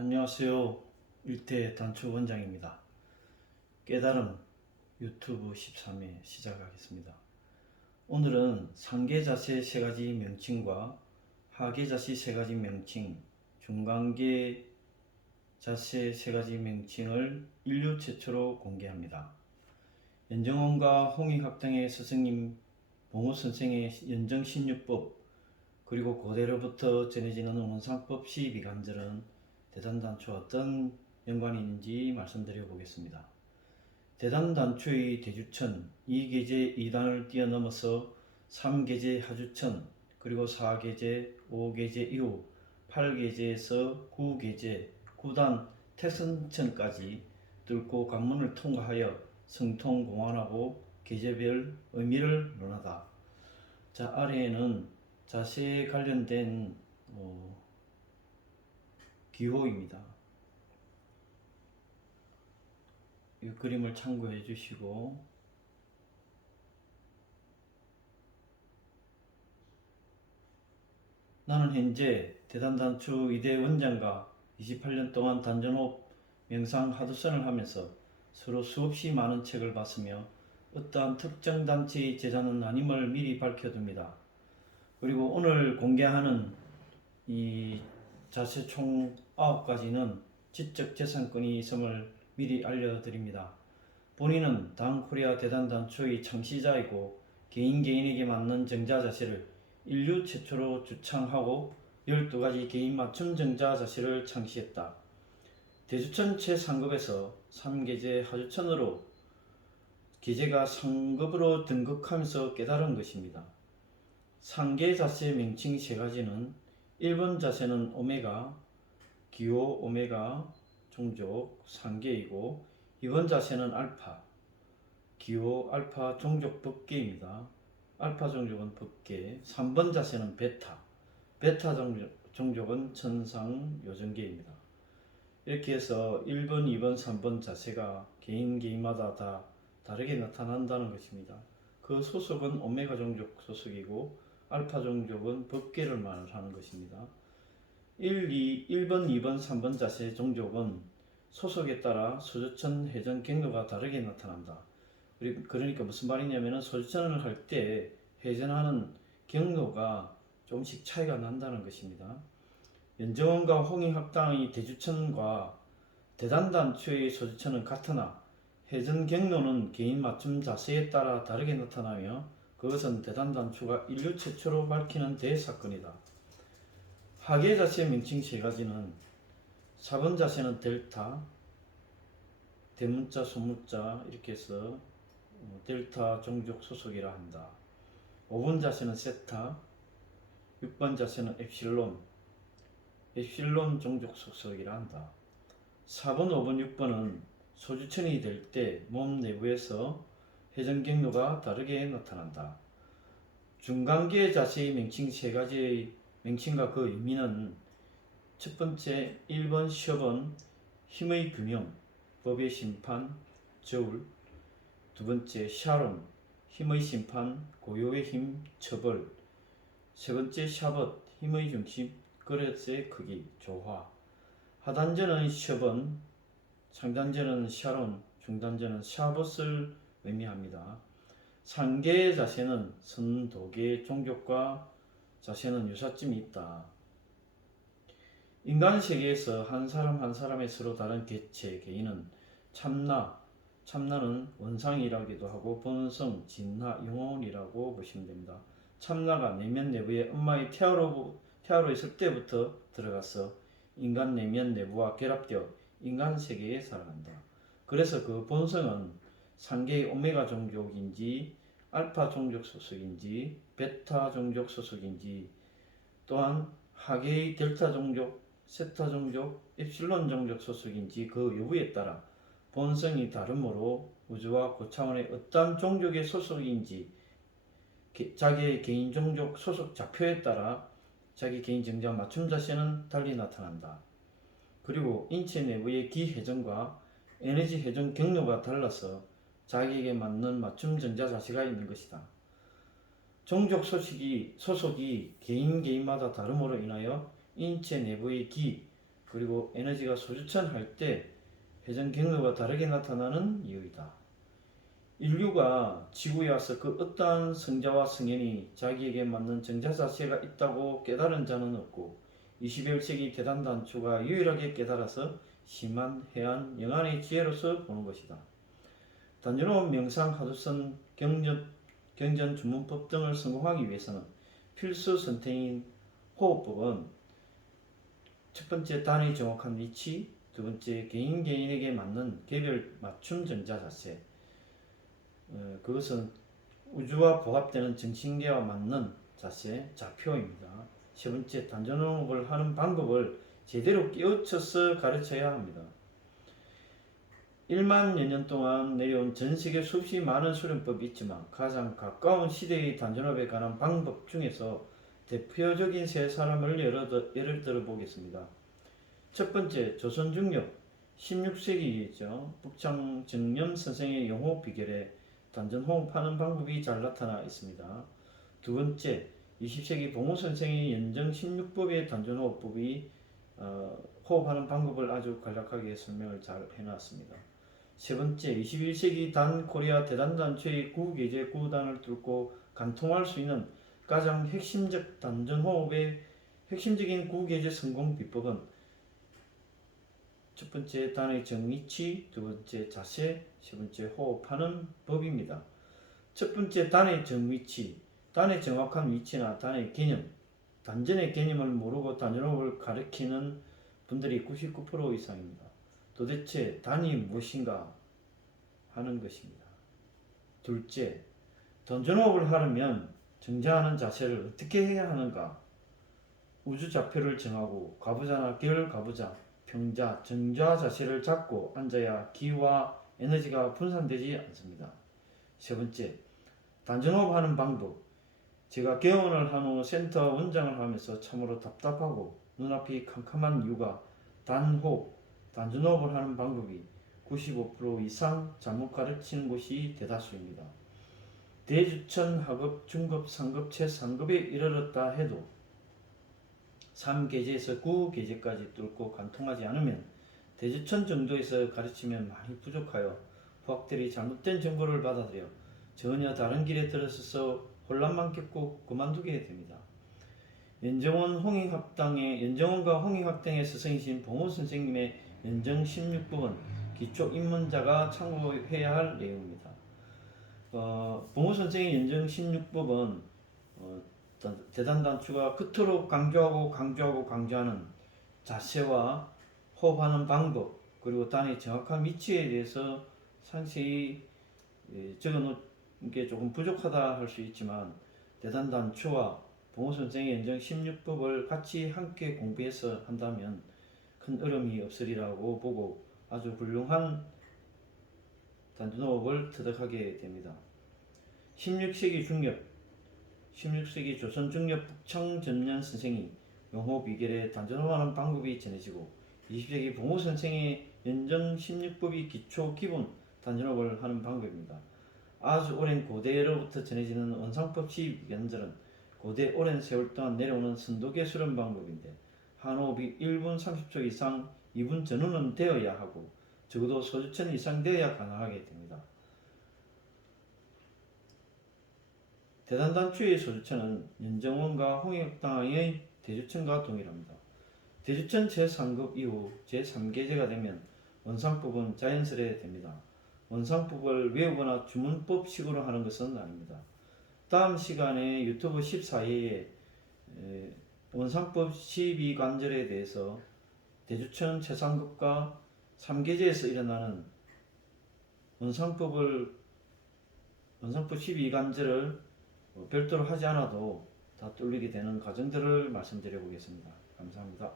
안녕하세요. 일태 단초 원장입니다. 깨달음 유튜브 13회 시작하겠습니다. 오늘은 상계자세 세 가지 명칭과 하계자세 세 가지 명칭, 중간계 자세 세 가지 명칭을 인류 최초로 공개합니다. 연정원과 홍익학 등의 스승님 봉호 선생의 연정신유법, 그리고 고대로부터 전해지는 원상법 12간절은 대단단초와 어떤 연관이 있는지 말씀드려 보겠습니다. 대단단초의 대주천, 2계제 2단을 뛰어넘어서 3계제 하주천, 그리고 4계제 5계제 이후 8계제에서 9계제 9단 태선천까지 뚫고 관문을 통과하여 성통공환하고 계제별 의미를 논하다. 자, 아래에는 자세에 관련된 기호입니다. 이 그림을 참고해 주시고, 나는 현재 대단단초 2대 원장과 28년 동안 단전호흡 명상 하두선을 하면서 서로 수없이 많은 책을 봤으며 어떠한 특정 단체의 제자는 아님을 미리 밝혀둡니다. 그리고 오늘 공개하는 이 자세 총 9가지는 지적재산권이 있음을 미리 알려드립니다. 본인은 당코리아 대단단초의 창시자이고 개인에게 맞는 정자 자세를 인류 최초로 주창하고 12가지 개인 맞춤 정자 자세를 창시했다. 대주천 최상급에서 3계제 하주천으로 계제가 상급으로 등극하면서 깨달은 것입니다. 상계 자세 명칭 3가지는 1번 자세는 오메가, 기호 오메가 종족 상계이고 2번 자세는 알파, 기호 알파 종족 법계입니다. 알파 종족은 법계. 3번 자세는 베타, 베타 종족은 천상 요정계입니다. 이렇게 해서 1번, 2번, 3번 자세가 개인마다 다 다르게 나타난다는 것입니다. 그 소속은 오메가 종족 소속이고 알파 종족은 법계를 말하는 것입니다. 1번, 2번, 3번 자세 종족은 소속에 따라 소주천, 회전, 경로가 다르게 나타난다. 그러니까 무슨 말이냐면 소주천을 할 때 회전하는 경로가 조금씩 차이가 난다는 것입니다. 연정원과 홍익학당의 대주천과 대단단초의 소주천은 같으나 회전 경로는 개인 맞춤 자세에 따라 다르게 나타나며 그것은 대단단초가 인류 최초로 밝히는 대사건이다. 하계 자세 명칭 3가지는 4번 자세는 델타, 대문자, 소문자 이렇게 해서 델타 종족 소속이라 한다. 5번 자세는 세타, 6번 자세는 엡실론, 엡실론 종족 소속이라 한다. 4번, 5번, 6번은 소주천이 될 때 몸 내부에서 회전 경로가 다르게 나타난다. 중간계 자세의 명칭 3가지의 명칭과 그 의미는 첫 번째 1번 시업은 힘의 균형, 법의 심판, 저울. 두 번째 샤론, 힘의 심판, 고요의 힘, 처벌. 세 번째 샤벗, 힘의 중심, 그릇의 크기, 조화. 하단전은 시업은, 상단전은 샤론, 중단전은 샤벗을 의미합니다. 상계 자세는 선도계 종족과 자세는 유사점이 있다. 인간 세계에서 한 사람 한 사람의 서로 다른 개체, 개인은 참나는 원상이라기도 하고 본성, 진화, 영혼이라고 보시면 됩니다. 참나가 내면 내부에 엄마의 태아로 있을 때부터 들어가서 인간 내면 내부와 결합되어 인간 세계에 살아간다. 그래서 그 본성은 상계의 오메가 종족인지 알파 종족 소속인지 베타 종족 소속인지 또한 하계의 델타 종족, 세타 종족, 엡실론 종족 소속인지 그 여부에 따라 본성이 다르므로 우주와 고차원의 어떤 종족의 소속인지 자기의 개인 종족 소속 좌표에 따라 자기 개인 정자 맞춤 자세는 달리 나타난다. 그리고 인체 내부의 기회전과 에너지 회전 경로가 달라서 자기에게 맞는 맞춤 정자 자세가 있는 것이다. 종족 소속이 개인마다 다름으로 인하여 인체 내부의 기, 그리고 에너지가 소주천 할 때 회전 경로가 다르게 나타나는 이유이다. 인류가 지구에 와서 그 어떠한 성자와 성현이 자기에게 맞는 정자 자체가 있다고 깨달은 자는 없고 21세기 대단단추가 유일하게 깨달아서 심한 해안 영안의 지혜로서 보는 것이다. 단전호흡, 명상, 하두선, 경전, 주문법 등을 성공하기 위해서는 필수 선택인 호흡법은 첫 번째 단의 정확한 위치, 두 번째 개인에게 맞는 개별 맞춤 정자 자세, 그것은 우주와 부합되는 정신계와 맞는 자세, 좌표입니다. 세 번째, 단전호흡을 하는 방법을 제대로 깨우쳐서 가르쳐야 합니다. 1만여 년 동안 내려온 전 세계 수없이 많은 수련법이 있지만 가장 가까운 시대의 단전호흡에 관한 방법 중에서 대표적인 세 사람을 예를 들어 보겠습니다. 첫 번째, 조선중엽 16세기이죠. 북창정념 선생의 영호 비결에 단전호흡하는 방법이 잘 나타나 있습니다. 두 번째, 20세기 봉호 선생의 연정 16법의 단전호흡법이 호흡하는 방법을 아주 간략하게 설명을 잘 해놨습니다. 세 번째, 21세기 단 코리아 대단단체의 구계제 구단을 뚫고 관통할 수 있는 가장 핵심적 단전호흡의 핵심적인 구계제 성공 비법은 첫 번째, 단의 정위치, 두 번째, 자세, 세 번째, 호흡하는 법입니다. 첫 번째, 단의 정위치, 단의 정확한 위치나 단의 개념, 단전의 개념을 모르고 단전호흡을 가리키는 분들이 99% 이상입니다. 도대체 단이 무엇인가 하는 것입니다. 둘째, 단전호흡을 하려면 정자하는 자세를 어떻게 해야 하는가? 우주좌표를 정하고 가부좌나 결가부좌, 평자, 정좌 자세를 잡고 앉아야 기와 에너지가 분산되지 않습니다. 세 번째, 단전호흡하는 방법. 제가 개원을 한 후 센터 원장을 하면서 참으로 답답하고 눈앞이 캄캄한 이유가 단호흡, 단전호흡을 하는 방법이 95% 이상 잘못 가르치는 곳이 대다수입니다. 대주천, 하급, 중급, 상급, 최상급에 이르렀다 해도 3계제에서 9계제까지 뚫고 관통하지 않으면 대주천 정도에서 가르치면 많이 부족하여 후학들이 잘못된 정보를 받아들여 전혀 다른 길에 들어서서 혼란만 겪고 그만두게 됩니다. 연정원과 홍익학당의 스승이신 봉호 선생님의 연정 16법은 기초 입문자가 참고해야 할 내용입니다. 봉호 선생의 연정 16법은 대단단추가 그토록 강조하는 자세와 호흡하는 방법, 그리고 단의 정확한 위치에 대해서 상세히 적어놓은 게 조금 부족하다 할 수 있지만 대단단추와 봉호 선생의 연정 16법을 같이 함께 공부해서 한다면 큰 어려움이 없으리라고 보고 아주 훌륭한 단전호흡을 터득하게 됩니다. 16세기 조선 중엽 북창전년 선생이 영호 비결의 단전호흡하는 방법이 전해지고 20세기 봉호 선생의 연정 16법이 기초 기본 단전호흡을 하는 방법입니다. 아주 오랜 고대로부터 전해지는 원상법 12간절은 고대 오랜 세월 동안 내려오는 선도계 수련 방법인데 한 호흡이 1분 30초 이상 2분 전후는 되어야 하고 적어도 소주천 이상 되어야 가능하게 됩니다. 대단단추의 소주천은 연정원과 홍익학당의 대주천과 동일합니다. 대주천 제3급 이후 제3계제가 되면 원상법은 자연스레 됩니다. 원상법을 외우거나 주문법식으로 하는 것은 아닙니다. 다음 시간에 유튜브 14회에 원상법 12관절에 대해서 대주천 제3급과 3계제에서 일어나는 원상법 12관절을 별도로 하지 않아도 다 뚫리게 되는 과정들을 말씀드려 보겠습니다. 감사합니다.